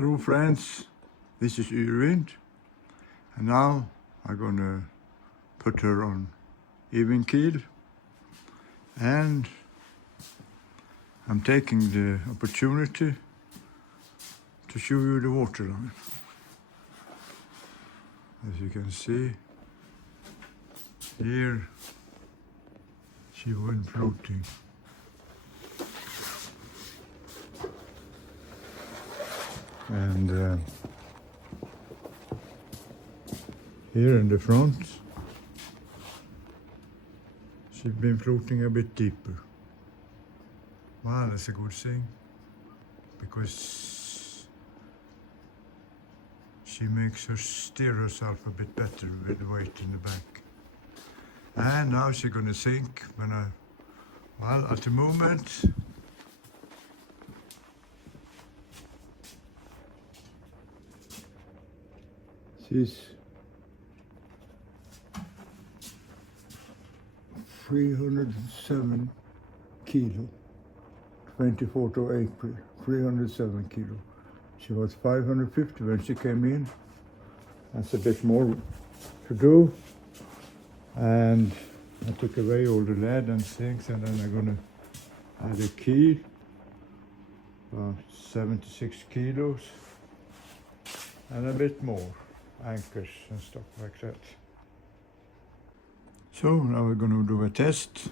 Hello friends, this is Yrvind, and now I'm gonna put her on even keel, and I'm taking the opportunity to show you the waterline. As you can see, here she went floating. And here in the front, she's been floating a bit deeper. Well, that's a good thing, because she makes her steer herself a bit better with the weight in the back. And now she's gonna sink when at the moment, she's 307 kilo, 24th of April, 307 kilo. She was 550 when she came in. That's a bit more to do. And I took away all the lead and things, and then I'm gonna add a key, 76 kilos, and a bit more, anchors and stuff like that. So now we're gonna do a test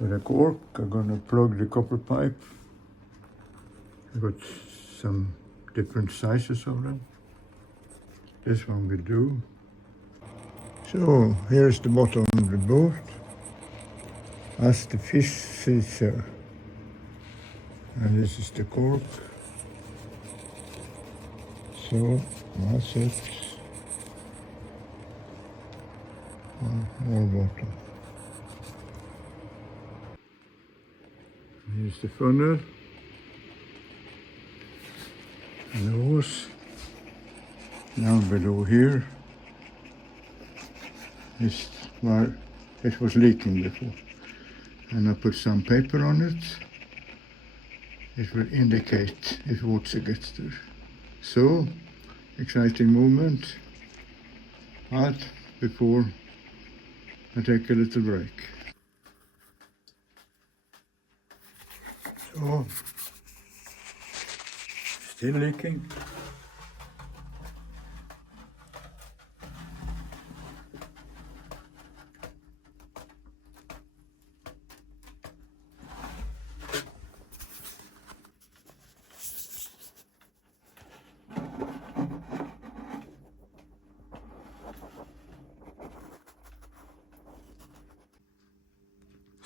with a cork. I'm gonna plug the copper pipe. I've got some different sizes of them. This one will do. So here's the bottom of the boat. That's the fish feature. And this is the cork. So that's it. More water. Here's the funnel. And the hose. Down below here is where it was leaking before. And I put some paper on it. It will indicate if water gets there. So, exciting moment, but before I take a little break. So, still leaking.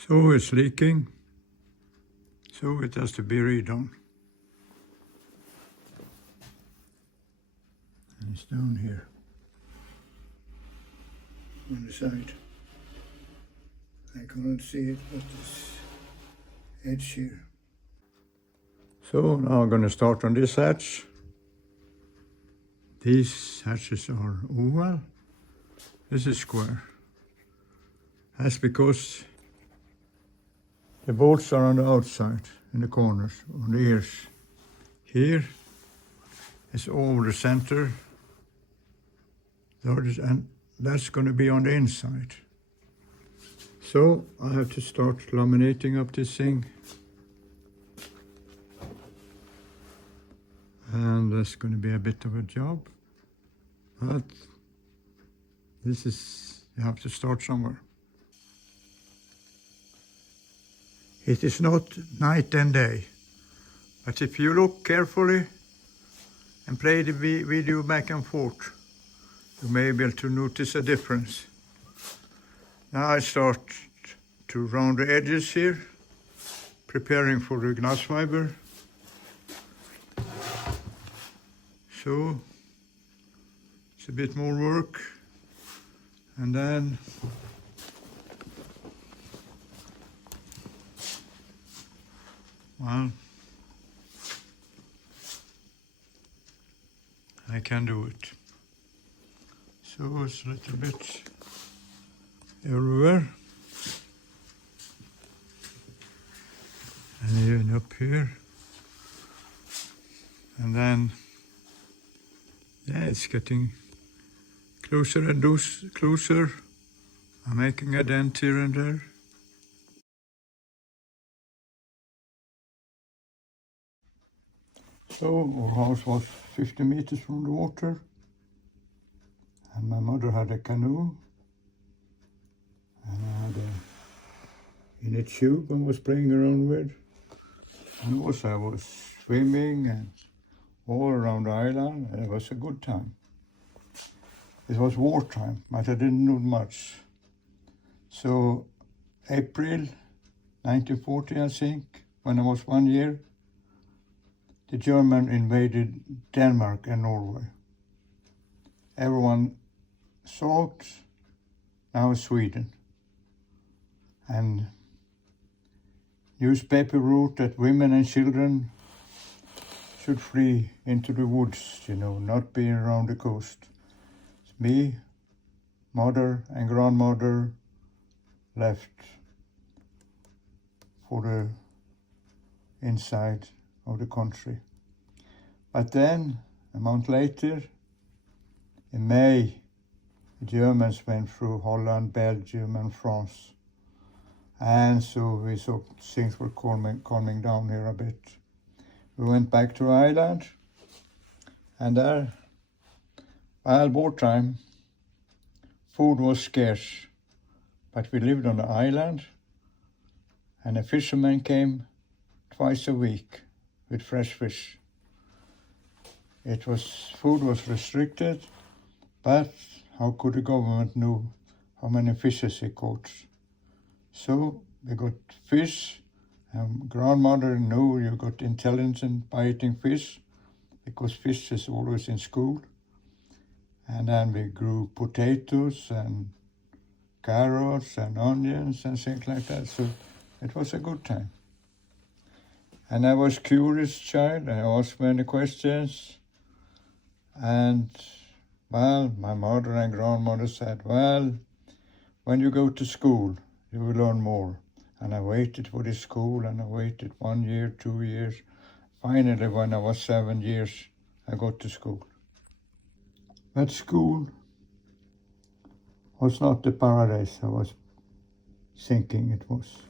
So it's leaking, so it has to be redone. And it's down here on the side. I cannot see it, but this edge here. So now I'm going to start on this hatch. These hatches are oval. This is square. That's because the bolts are on the outside, in the corners, on the ears. Here is over the center, and that's going to be on the inside. So I have to start laminating up this thing. And that's going to be a bit of a job. But this is, you have to start somewhere. It is not night and day, but if you look carefully and play the video back and forth, you may be able to notice a difference. Now I start to round the edges here, preparing for the glass fiber. So it's a bit more work, and then well, I can do it. So it's a little bit everywhere. And even up here. And then, yeah, it's getting closer and closer. I'm making a dent here and there. So our house was 50 meters from the water, and my mother had a canoe, and I had in a tube I was playing around with. And also I was swimming and all around the island, and it was a good time. It was wartime, but I didn't know much. So April 1940, I think, when I was 1 year, the Germans invaded Denmark and Norway. Everyone thought now Sweden. And newspaper wrote that women and children should flee into the woods, not be around the coast. Me, mother and grandmother left for the inside of the country. But then, a month later, in May, the Germans went through Holland, Belgium and France. And so we saw things were calming down here a bit. We went back to Ireland, and there, while wartime, food was scarce. But we lived on an island, and a fisherman came twice a week with fresh fish. Food was restricted, but how could the government know how many fishes he caught? So we got fish, and grandmother knew you got intelligent by eating fish, because fish is always in school. And then we grew potatoes and carrots and onions and things like that. So it was a good time. And I was curious child. I asked many questions. And, well, my mother and grandmother said, well, when you go to school, you will learn more. And I waited for this school, and I waited 1 year, 2 years. Finally, when I was 7 years, I got to school. That school was not the paradise I was thinking it was.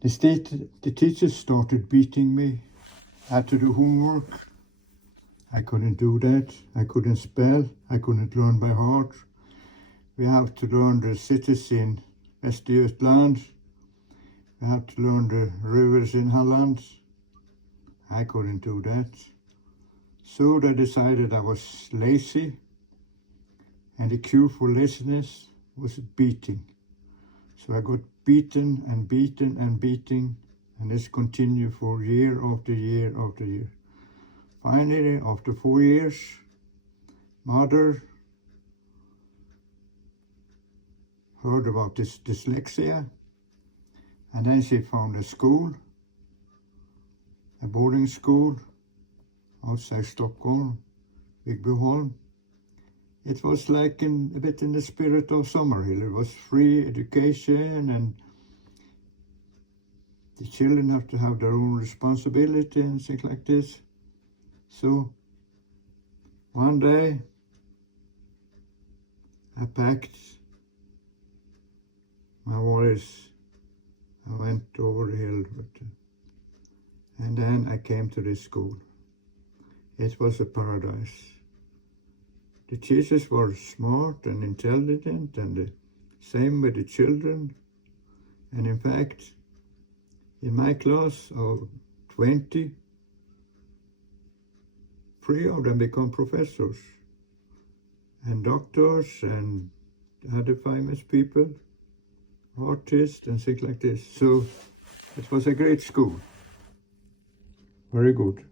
The teachers started beating me. I had to do homework. I couldn't do that. I couldn't spell. I couldn't learn by heart. We have to learn the cities in Västergötland. We have to learn the rivers in Holland. I couldn't do that. So they decided I was lazy, and the cure for laziness was beating. So I got beaten and beaten and beaten, and this continued for year after year after year. Finally, after 4 years, mother heard about this dyslexia, and then she found a school, a boarding school outside Stockholm, Vigbyholm. It was like a bit in the spirit of Summerhill. It was free education, and the children have to have their own responsibility and things like this. So one day I packed my wallis. I went over the hill, and then I came to this school. It was a paradise. The teachers were smart and intelligent, and the same with the children. And in fact, in my class of 20, 3 of them become professors and doctors and other famous people, artists and things like this. So it was a great school. Very good.